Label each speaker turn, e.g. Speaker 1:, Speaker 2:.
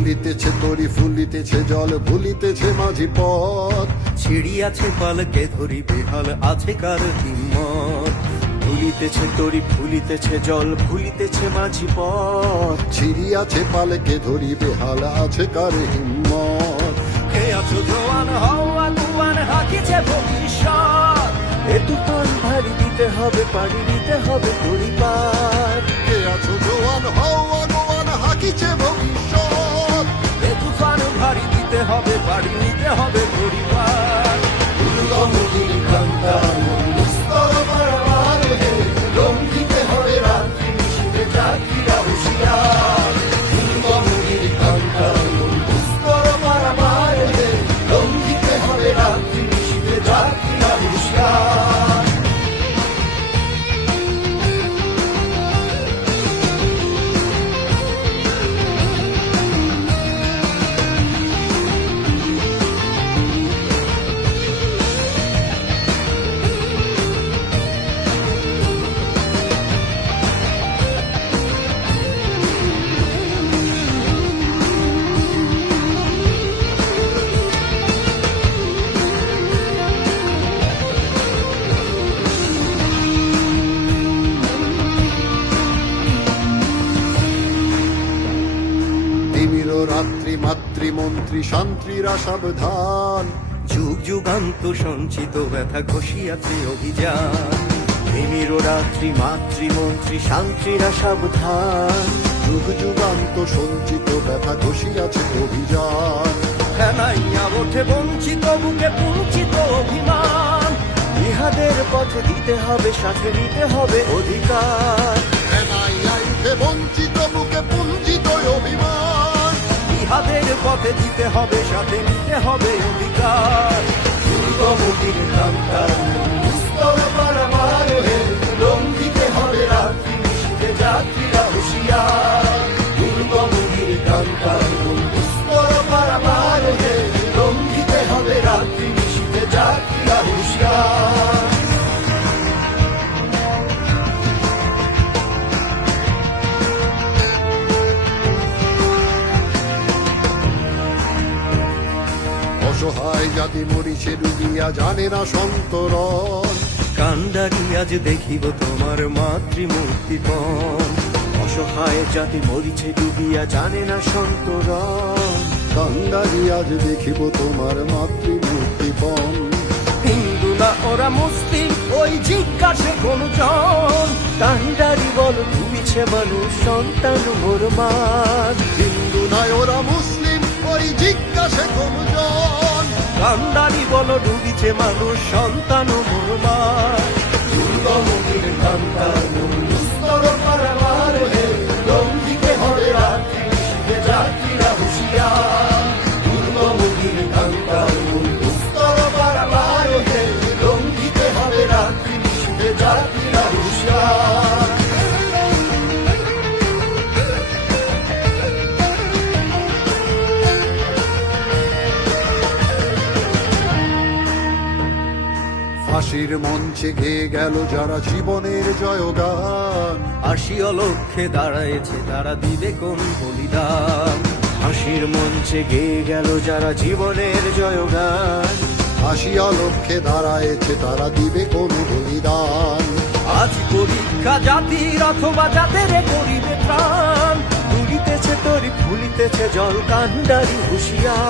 Speaker 1: দুলিতেছে তরি ফুলিতেছে জল ভুলিতেছে মাঝি পথ।
Speaker 2: ছিড়িয়াছে পালকে ধরি বেহাল আছে কার হিম্মত? ভুলিতেছে তরি ফুলিতেছে জল ভুলিতেছে মাঝি পথ।
Speaker 1: ছিড়িয়াছে পালকে ধরি বেহাল আছে কার হিম্মত?
Speaker 2: কে আছো জোয়ান হওয়া কুয়ান হাকিছে ভবিষ্যৎ। এ তুফান ভারী দিতে হবে পাড়ি দিতে হবে পরিবার হবে
Speaker 1: মাতৃমন্ত্রী শান্তিরা সাবধান
Speaker 2: যুগ যুগান্ত সঞ্চিত ব্যথা ঘষিয়াছে অভিযান। প্রেমীর রাত্রি মাতৃমন্ত্রী শান্তিরা সাবধান
Speaker 1: যুগ যুগান্ত সঞ্চিত ব্যথা ঘষিয়াছে অভিযান।
Speaker 2: ফেনাইয়া ওঠে বঞ্চিত, বুকে পুঞ্চিত অভিমান। ইহাদের পথে দিতে হবে, সাথে নিতে হবে অধিকার।
Speaker 1: উঠে বঞ্চিত, বুকে পুঞ্জিত অভিমান।
Speaker 2: ইহাদের পথে দিতে হবে সাথে নিতে হবে অধিকার। দুর্গমুখীর কান্তার
Speaker 1: দুস্তর পারাবার হে জাতি মরিছে ডুবিয়া জানে না সন্তরণ।
Speaker 2: কান্ডারি আজ দেখিব তোমার মাতৃমূর্তিপণ অসহায় জাতি মরিছে ডুবিয়া জানে না সন্তরণ।
Speaker 1: কান্দারি আজ দেখিব তোমার মাতৃমূর্তিপণ
Speaker 2: হিন্দু না ওরা মুসলিম ওই জিজ্ঞাসে কোন জন? কান্ডারি বল ডুবিছে মানুষ সন্তান মোর মার
Speaker 1: হিন্দু নয় ওরা মুসলিম
Speaker 2: কান্ডারি বল ডুবিছে মানুষ সন্তান মোর মার
Speaker 1: দুর্গমগির কান্তার ফাঁসির মঞ্চে গেয়ে গেল যারা জীবনের জয়গান।
Speaker 2: আসিয়া লক্ষ্যে দাঁড়ায়েছে তারা দিবে কোন বলিদান। হাসির মঞ্চে গেয়ে গেল যারা জীবনের জয়গান।
Speaker 1: আসিয়া লক্ষ্যে দাঁড়ায়েছে তারা দিবে কোন বলিদান।
Speaker 2: আজ পরীক্ষা জাতির অথবা যাদের করিবে প্রাণ তুলিতেছে তরি ফুলিতেছে জল কান্ডারি হুঁশিয়ার।